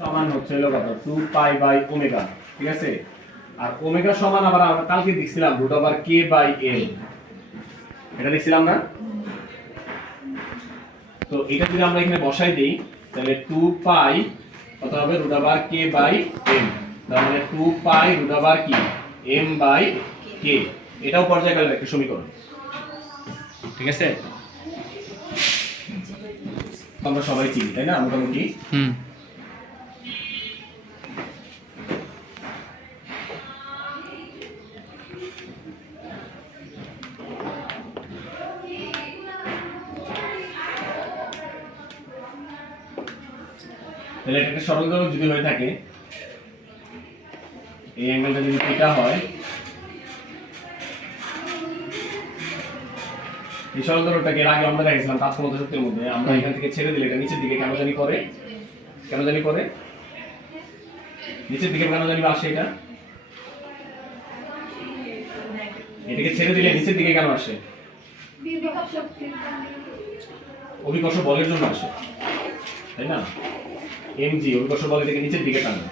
সমান হচ্ছে হলো কত 2 পাই বাই ওমেগা, ঠিক আছে। আর ওমেগা সমান আবার আমরা কালকে দেখছিলাম root over K by M, এটা দেখছিলাম না। তো এটা যদি আমরা এখানে বসাই দেই তাহলে 2 পাই কত হবে root over K by M, তার মানে 2 পাই রুট ওভার কি এম বাই কে, এটাও পর্যায়কালের একটা সমীকরণ, ঠিক আছে। আমরা সবাই চিনি তাই না মোটামুটি। তাহলে এটা একটা সরল দোলক যদি হয়ে থাকে, এই অ্যাঙ্গেলটা যদি থিটা হয়, এই সরল দোলকটাকে এর আগে আমরা দেখেছিলাম তাৎক্ষণিক শক্তির মধ্যে, আমরা এখান থেকে ছেড়ে দিলে এটা নিচের দিকে কেন জানি করে, নিচের দিকে কেন জানি আসে, এটাকে ছেড়ে দিলে নিচের দিকে কেন আসে, অভিকর্ষ বলের জন্য আসে, তাই না। mg অভিকর্ষ বল এটাকে নিচের দিকে টানে,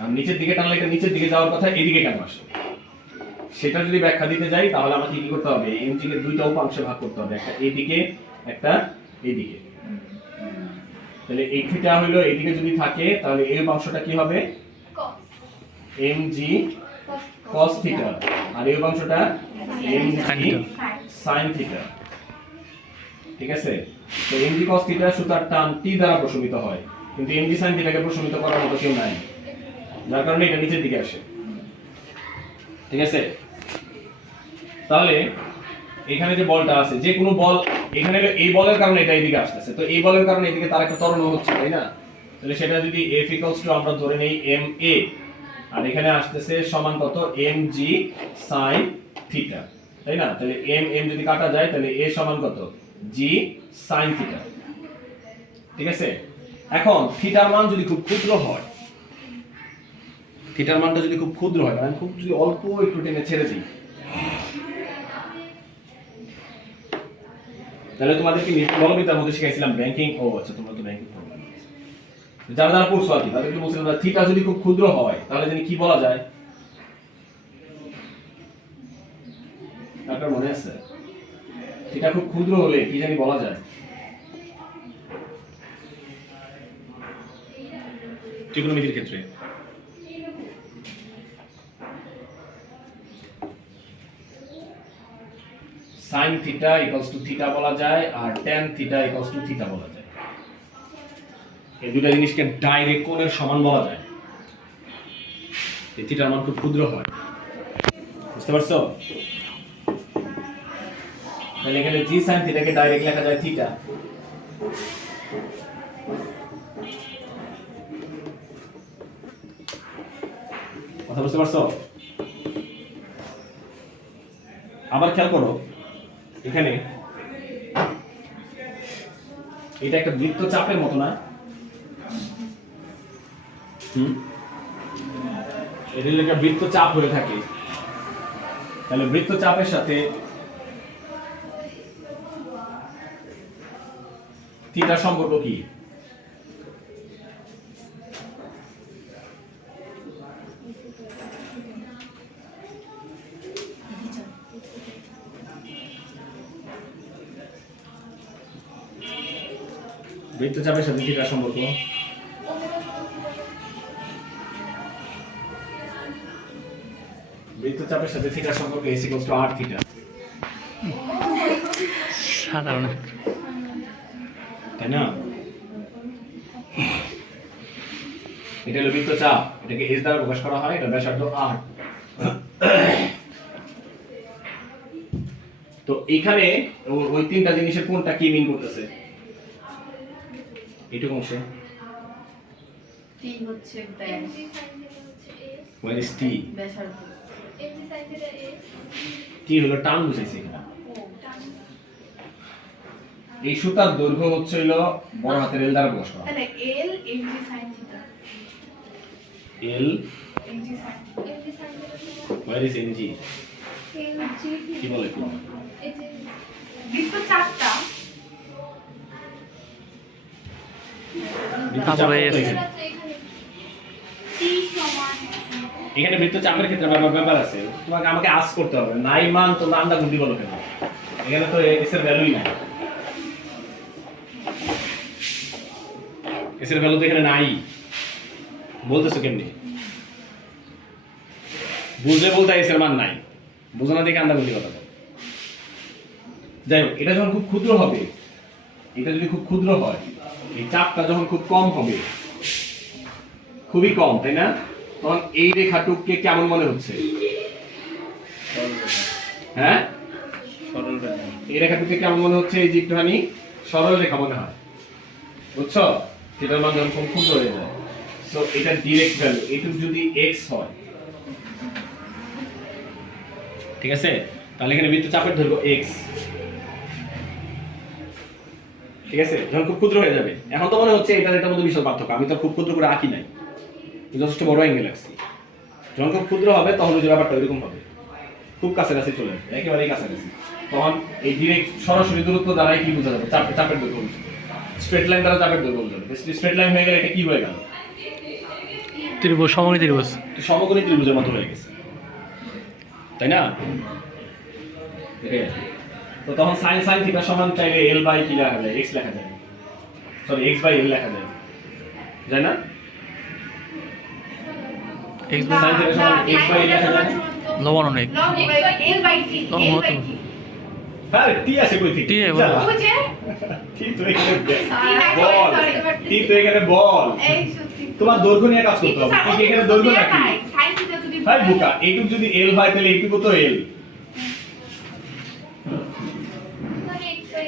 আর নিচের দিকে টানলে এটা নিচের দিকে যাওয়ার কথা, এদিকে কেন আসে সেটা যদি ব্যাখ্যা দিতে যাই তাহলে আমাকে কি করতে হবে, mg কে দুইটা উপাংশে ভাগ করতে হবে, একটা এইদিকে একটা এইদিকে। তাহলে এই থিটা হলো এইদিকে যদি থাকে তাহলে এই উপাংশটা কি হবে mg cos থিটা, আর এই উপাংশটা mg sin থিটা, ঠিক আছে। তো mg cos থিটা সুতার টান t দ্বারা প্রশমিত হয়, কিন্তু mg sin থিটাকে প্রশমিত করার মতো কেউ নাই, যার কারণে এটা নিচের দিকে আসে, ঠিক আছে। তাহলে এখানে যে বলটা আছে, যে কোনো বল এখানে এই বলের কারণে এটা এইদিকে আসতেছে, তো এই বলের কারণে এদিকে তার একটা ত্বরণ হচ্ছে, তাই না। তাহলে সেটা যদি F আমরা ধরে নেই ma, আর এখানে আসতেছে সমান কত mg sin থিটা, তাই না। তাহলে m যদি কাটা যায় তাহলে a সমান কত g sin থিটা, ঠিক আছে। এখন থিটার মান যদি খুব ক্ষুদ্র হয়, থিটার মানটা যদি খুব ক্ষুদ্র হয়, মানে খুব যদি অল্প একটু টেনে ছেড়ে দিই, তাহলে তোমাদেরকে বলবিদ্যার মধ্যে শিখাইছিলাম ব্যাংকিং, ও আচ্ছা তোমরা তো ব্যাংকিং পড়ো, যারা যারা পড়ছো আর কি তাদেরকে বলছিলাম থিটা যদি খুব ক্ষুদ্র হয় তাহলে জানি কি বলা যায়, আপনার মনে আছে থিটা খুব ক্ষুদ্র হলে কি জানি বলা যায়, ত্রিকোণমিতির ক্ষেত্রে। sin theta equals to theta বলা যায়, আর tan theta equals to theta বলা যায়। এই দুটো জিনিসকে ডাইরেক্ট কোণের সমান বলা যায়, এই থিটার মান খুব ক্ষুদ্র হয়, বুঝতে পারছো। তাহলে এখানে g sin থিটাকে ডাইরেক্ট লেখা যায় থিটা, কথা বুঝতে পারছো। আবার খেয়াল করো এখানে এটা একটা বৃত্ত চাপের মতো না, এটা যদি একটা বৃত্ত চাপ হয়ে থাকে তাহলে বৃত্ত চাপের সাথে থিটার সম্পর্ক কি, বৃত্তচাপের সাথে থিটার সম্পর্ক বৃত্তচাপের সাথে থিটার সম্পর্ক s = r থিটা, সাধারণ, তাই না। এটা হলো বৃত্তচাপ, এটাকে s দ্বারা প্রকাশ করা হয়, এটা ব্যাসার্ধ r। তো এখানে ওই তিনটা জিনিসের কোনটা কি মিন করতেছে, এইটুকু অংশে t হচ্ছে ব্যাস, where is t, ব্যাসার্ধ, t হলো টান বুঝাইছে এখানে। এই সুতার দৈর্ঘ্য হচ্ছে হলো বড় হাতের l দ্বারা প্রকাশ করা, তাহলে l mg sin theta, l mg sin where is mg, কি বলে কি বৃত্ত চাপটা বৃত্তচাপ কত এখানে? এখানে বৃত্তচাপের ক্ষেত্রে ব্যাপার আছে, তোমাকে আমাকে আস করতে হবে নাই মান তোমরা আন্দাগুন্দি বলো কেন, এখানে তো এস এর ভ্যালুই নাই, এস এর ভ্যালু তো এখানে নাই, বলতেছো কেমনি? বুঝলে বলতে এস এর মান নাই, বুঝো না দেখে আন্দাগুন্দি কথা বলো। যাই হোক, এটা যখন খুব ক্ষুদ্র হবে, এটা যদি খুব ক্ষুদ্র হয়, এই চাপটা যখন খুব কম হবে, খুবই কম তাই না, তখন এই রেখাটুককে কেমন মনে হচ্ছে? হ্যাঁ, এই রেখাটুককে কেমন মনে হচ্ছে? এই যে একটুখানি সরল রেখা মনে হয়, বুঝছো? সেটার মান যখন খুব ক্ষুদ্র হয়ে যায়, সো এটা ডিরেক্ট ভ্যালু, এটুকু যদি এক্স হয়, ঠিক আছে, তাহলে এখানে বৃত্তচাপের দৈর্ঘ্য এক্স, ঠিক আছে, যখন খুব ক্ষুদ্র হয়ে যাবে। এখন তো মনে হচ্ছে এটার মধ্যে বিশাল পার্থক্য, আমি তো খুব ক্ষুদ্র করে আঁকি নাই, যথেষ্ট বড় অ্যাঙ্গেল আঁকছি। যখন খুব ক্ষুদ্র হবে তখন ওই যে ব্যাপারটা ওইরকম হবে, খুব কাছাকাছি চলে আসবে, একেবারেই কাছাকাছি। তখন এই ডিরেক্ট সরাসরি দূরত্ব দ্বারাই কি বোঝা যাবে? চাপের দৈর্ঘ্য বোঝা যাবে, স্ট্রেট লাইন দ্বারা চাপের দৈর্ঘ্য বোঝা যাবে। স্ট্রেট লাইন হয়ে গেলে এটা কি হয়ে গেল? ত্রিভুজ, সমকোণী ত্রিভুজ। সমকোণী ত্রিভুজের মতো হয়ে গেছে, তাই না? তো তখন সাইন সাইন থিটা সমান চাইলে এল বাই কি লেখা যায়? এক্স লেখা যায়, সরি এক্স বাই এল লেখা যায়, যায় না? এক্স না, সাইন থিটা সমান না, এক্স বাই এল লেখা যায় না? লবণ অনেক। log L by T, লবণ L by হতো। T। হ্যাঁ, টি আছে কই থেকে? টি এ যা। বলো। ওই যে, টি তো এখানে sorry, বল, sorry, টি তো এখানে বল। এই সত্যি। তোমার দৈর্ঘ্য নিয়ে কাজ করতে হবে, ঠিক এখানে দৈর্ঘ্য নাকি? সাইন থিটা যদি ভাই বোকা, এইটুক যদি এল হয় তাহলে এইটুকু তো এল,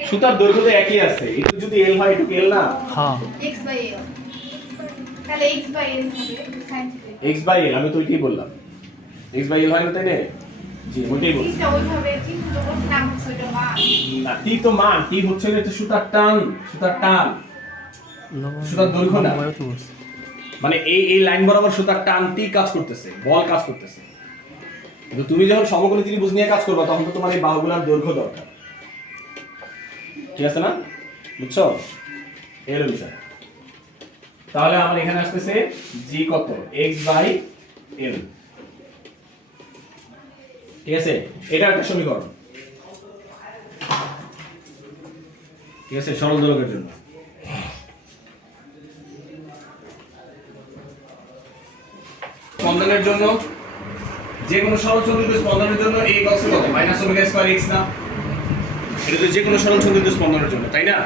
সুতার দৈর্ঘ্য তো একই আছে, এইটুক যদি এল হয় এইটুক এল না? হ্যাঁ, x by L, তাহলে x by L হবে sine theta. X by L, আমি তো ওইটাই বললাম, এক্স বাই এল হয় না তাই না? জি ওইটাই বলছি। জিনিসটা ওইভাবে চিহ্নিত করছি না, হচ্ছে ওইটা মান। না, টি তো মান, টি হচ্ছে এটা সুতার টান, সুতার টান, লবণ সুতার দৈর্ঘ্য না। লবণ ত্রিভুজ। মানে এই লাইন বরাবর সুতার টান টি কাজ করতেছে, বল কাজ করতেছে। কিন্তু তুমি যখন সমকোণী ত্রিভুজ নিয়ে কাজ করবে তখন তো তোমার এই বাহুগুলোর দৈর্ঘ্য দরকার, ঠিক আছে না? বুঝছো? এর বিষয়। তাহলে আমার এখানে আসতেছে জি কত? x বাই l, ঠিক আছে, এটা একটা সমীকরণ, ঠিক আছে, সরল দোলকের জন্য। স্পন্দনের জন্য, যে কোনো সরল চন্দ্রিত স্পন্দনের জন্য এই কত কত মাইনাস ওমেগা স্কয়ার x না, এটা তো যে কোনো সরল চন্দ্রিত স্পন্দনের জন্য, তাই না?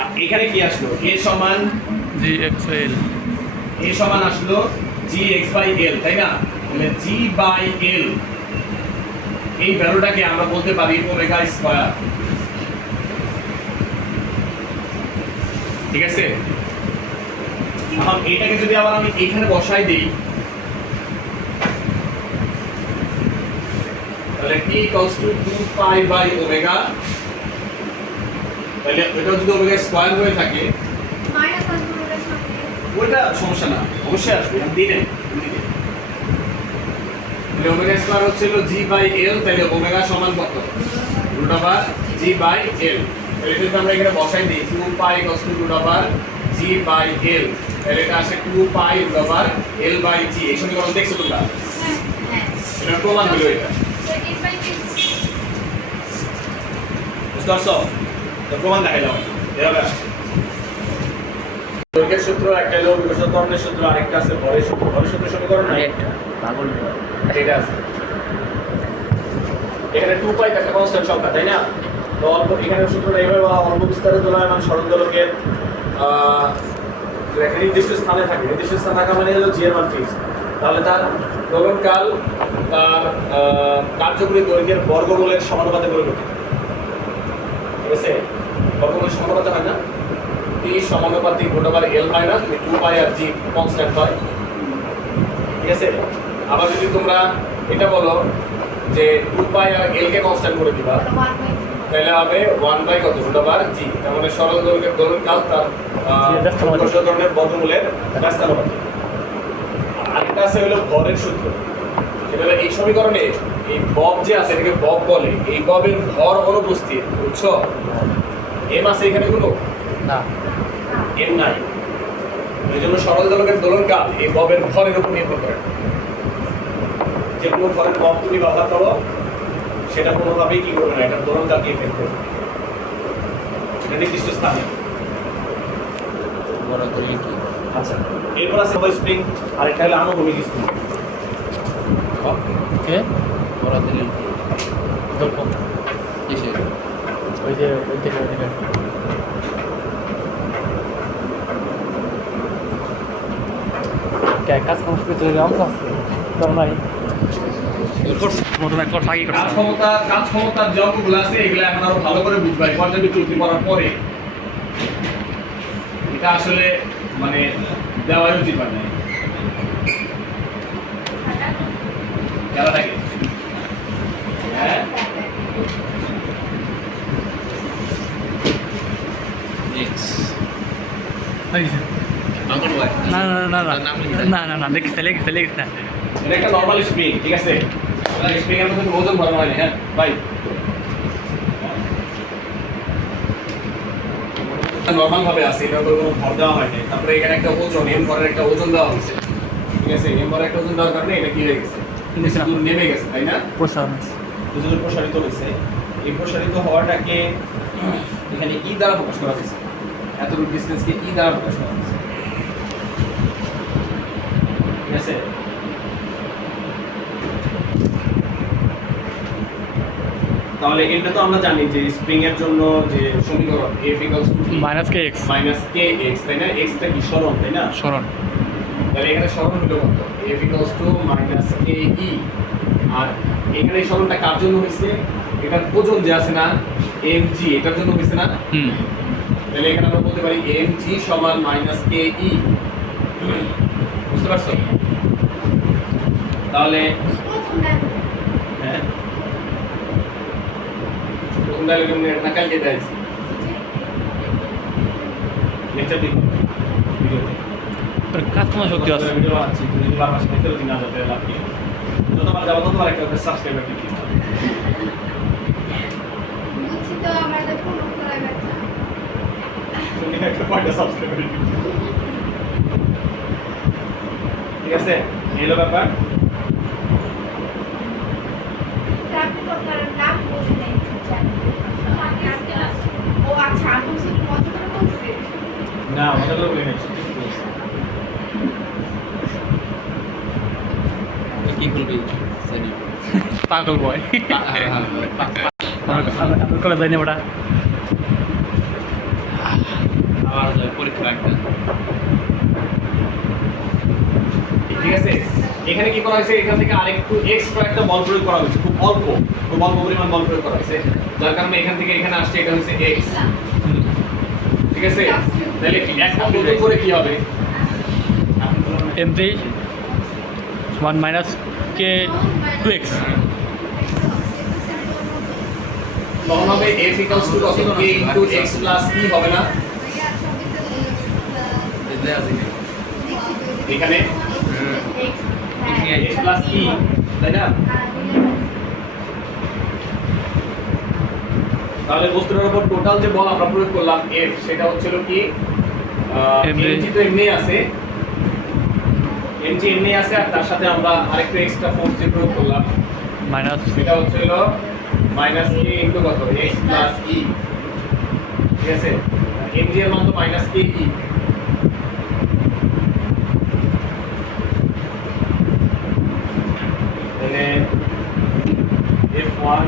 আর এখানে কি আসলো? a সমান জি এক্স এল। a সমান আসলো gx বাই l, তাই না? তাহলে g বাই l এই ভ্যালুটাকে আমরা বলতে পারি ওমেগা স্কয়ার, ঠিক আছে? এখন এটাকে যদি আবার আমি এখানে বসাই দেই, তাহলে t equals to 2 pi by omega, তাহলে এটা যদি ওমেগা স্কয়ার হয়ে থাকে, মাইনাস আসবে সামনে। ওইটা সমস্যা না, অবশ্যই আসবে, আমি দিই নাই, তাহলে ওমেগা স্কয়ার হচ্ছে হলো g বাই l, তাহলে ওমেগা সমান কত? Root over g by l, তাহলে এটা যদি আমরা এখানে বসাই দিই 2 pi equals to root over g by l, তাহলে এটা আসে 2 pi root over l by g। এই সমীকরণ দেখছো তোমরা? হ্যাঁ, হ্যাঁ। এটা প্রমাণ হলো এটা, So x by T, বুঝতে পারছো? তো প্রমাণ দেখাইলাম, এভাবে আসছে। দৈর্ঘ্যের সূত্র একটা হলো বিকর্ষণ ত্বরণের সূত্র, আরেকটা আছে ভরের সূত্র। ভরের সূত্র সমীকরণ নাই, একটা পাগল। এটা আছে। এখানে 2 পাই একটা কনস্ট্যান্ট সংখ্যা, তাই না? তো অল্প এখানে সূত্রটা এইভাবে বলা, অল্প বিস্তারে দোলায়মান সরল দোলকের একটা নির্দিষ্ট স্থানে থাকে, নির্দিষ্ট স্থানে থাকা মানে হলো জি এর মান ফিক্স, তাহলে তার দোলনকাল তার কার্যকরী দৈর্ঘ্যের বর্গমূলের সমানুপাতে পরিবর্তিত, ঠিক আছে? বর্গমূলের সমানুপাতে হয় না, টি সমানুপাতিক রুট ওভার এল হয় না, যদি 2 পাই আর জি কনস্ট্যান্ট হয়, ঠিক আছে? আবার যদি তোমরা এটা বলো যে 2 পাই আর এল কে কনস্ট্যান্ট করে দিবা, ওটা 1 by 3। তাহলে হবে 1 বাই কত? রুট ওভার জি, তার মানে সরল দৈর্ঘ্যের দোলনকাল তার ব্যস্তানুপাতিক। বিকর্ষণ ত্বরণের বর্গমূলের ব্যস্তানুপাতিক। আরেকটা আছে হলো ভরের সূত্র, সেটা হলো এই সমীকরণে এই বব যে আছে এটাকে বব বলে, এই ববের ভর অনুপস্থিত, বুঝছো? এম আছে এখানে কোনো? না, এম নাই, এই জন্য সরল দোলকের দোলনকাল এই ববের ভরের উপর নির্ভর করে, যে কোনো ফলের বল তুমি ব্যবহার করো সেটা কোনোভাবেই কি করবে না, এটা দোলনটাকে এফেক্ট করবে এটা নির্দিষ্ট স্থানে। আচ্ছা, এরপর আছে স্প্রিং, আর এটা হলো আনুভূমিক স্প্রিং। কে ওই যে ওই থেকে কাজ কাম শুরু করে দিলাম তো নাই মতন একবার থাকি কাজ ক্ষমতার যে অঙ্কগুলো আছে এগুলো এখন আরো ভালো করে বুঝবা, পর্যালোচনা করার পরে এটা আসলে মানে দেওয়াই উচিত হয় না। খেলা থাকে হ্যাঁ না না না না না না না দেখিস লেখিস না এটা একটা নরমাল স্প্রিং, ঠিক আছে? স্প্রিং এর মধ্যে ওজন ভরানো হয়নি। হ্যাঁ ভাই, নরমাল ভাবে আছে, এটার উপর কোনো ভর দেওয়া হয়নি। তারপরে এখানে একটা ওজন, এম ভরের একটা ওজন দেওয়া হয়েছে, ঠিক আছে? এম ভরের একটা ওজন দেওয়ার কারণে এটা কি হয়ে গেছে, দূর নেমে গেছে, তাই না? প্রসারিত হয়েছে। এই প্রসারিত হওয়াটাকে এখানে ই দ্বারা প্রকাশ করা হয়েছে, এতটুকু ডিসটেন্সকে ই দ্বারা প্রকাশ করা হয়েছে, ঠিক আছে? তাহলে এটা তো আমরা জানি যে স্প্রিং এর জন্য যে সমীকরণ F = মাইনাস কে এক্স kx, তাই না? x টা কি সরণ, তাই না? সরণ তাহলে এখানে সরণ হলো কত? F = ke, আর এখানে এই সরণটা কার জন্য হয়েছে? এটার ওজন যে আছে না mg, এটার জন্য হয়েছে না? তাহলে এখানে আমরা বলতে পারি mg = ke। বুঝতে পারছো? তাহলে হ্যাঁ প্রথম ডায়লগ এমনি এটা কালকে দেখাইছি লেকচার দিই কাজ কোনো শক্তি আছে ভিডিও আছে, তুমি যদি বারবার দেখতে যদি না যাবে লাভ কি? যতবার যাবো ততবার একটা সাবস্ক্রাইবার ক্লিক করো। বুঝছি তো, আমার তো পুরো করা গেছে। তুমি একটা পয়েন্টে সাবস্ক্রাইবার ক্লিক করো, ঠিক আছে? এই হলো ব্যাপার। আপনি তো আপনার নাম বলে নেই ও আচ্ছা, আমি শুধু মজা করে বলছি। না মজা করে বলি নাই, কি করবি পাগল বয় আমি করে যাই না ওটা আবার পরীক্ষা একটা ঠিক আছে? এখানে কি করা হয়েছে, এখান থেকে আরেকটু এক্সট্রা একটা বল প্রয়োগ করা হয়েছে, খুব অল্প পরিমাণ বল প্রয়োগ করা হয়েছে, যার কারণে এখান থেকে এখানে আসছে, এটা হচ্ছে x, ঠিক আছে? তাহলে এক নতুন করে কি হবে? m3 1 মাইনাস কে 2x তখন হবে f = কত? k * x + e হবে না? এখানে x + e, তাই না? তাহলে বস্তুটার উপর টোটাল যে বল আমরা প্রয়োগ করলাম f, সেটা হচ্ছিল কি mg তো এমনি আছে, আর তার সাথে আমরা আরেকটু এক্সট্রা ফোর্স যে প্রয়োগ করলাম মাইনাস সেটা হচ্ছিল -k * কত? x + e, ঠিক আছে? mg এর মান তো -ke, তাহলে f1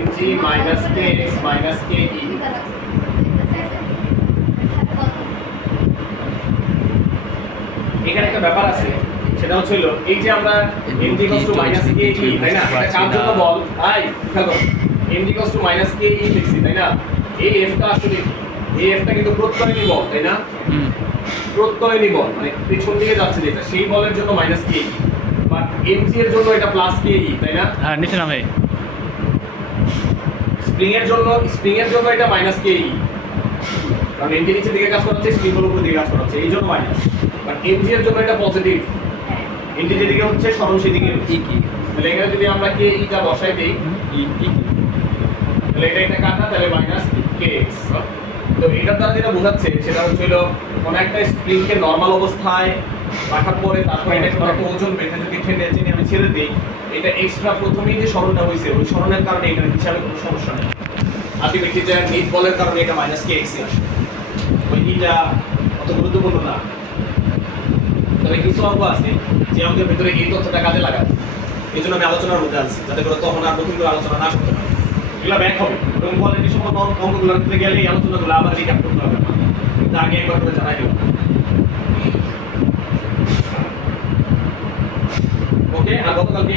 mg - kx - ke। এখানে একটা ব্যাপার আছে, সেটা হচ্ছিল এই যে আমরা mg = -ke, তাই না? এটা কার জন্য বল? আই খেলো, mg = ke লিখছি, তাই না? এই f টা আসলে এই f টা কিন্তু প্রত্যয়নী বল, তাই না? প্রত্যয়নী বল মানে পেছন দিকে যাচ্ছে যেটা, সেই বলের জন্য -ke, বাট mg এর জন্য এটা +ke, তাই না? হ্যাঁ নিচে নামে স্প্রিং এর জন্য এটা -ke, কারণ mg নিচের দিকে কাজ করছে, স্প্রিং এর উপর দিকে কাজ করছে, এই জন্য মাইনাস। বাট mg এর জন্য এটা পজিটিভ, mg যেদিকে হচ্ছে সরণ সেদিকে কি কি তাহলে এখানে যদি আমরা ke টা বসাই দেই, কি তাহলে এটা কাটা, তাহলে -kx, তো এটার দ্বারা যেটা বোঝাচ্ছে সেটা হচ্ছিল কোনো একটা স্প্রিংকে নর্মাল অবস্থায় রাখার পরে তারপর এটা কোনো একটা ওজন বেঁধে যদি ঠেনে চেনে আমি ছেড়ে দিই, এটা এক্সট্রা প্রথমেই যে সরণটা হয়েছে ওই সরণের কারণে এটার হিসাবে কোনো সমস্যা নেই। আলটিমেটলি যে নিট বলের কারণে এটা মাইনাস কে এক্সি আসে, ওই এটা অত গুরুত্বপূর্ণ না। তবে কিছু অঙ্ক আছে যে অঙ্কের ভিতরে এই তথ্যটা কাজে লাগায়, এই জন্য আমি আলোচনার মধ্যে আনছি যাতে করে তখন আর নতুন করে আলোচনা না করতে হয়। এগুলো ব্যাক হবে এবং কোয়ালিটি সম্পন্ন অঙ্কগুলো করতে গেলে এই আলোচনাগুলো আবার রিক্যাপ করতে হবে, কিন্তু আগে একবার করে জানাই দেবো। ওকে, আর গতকালকে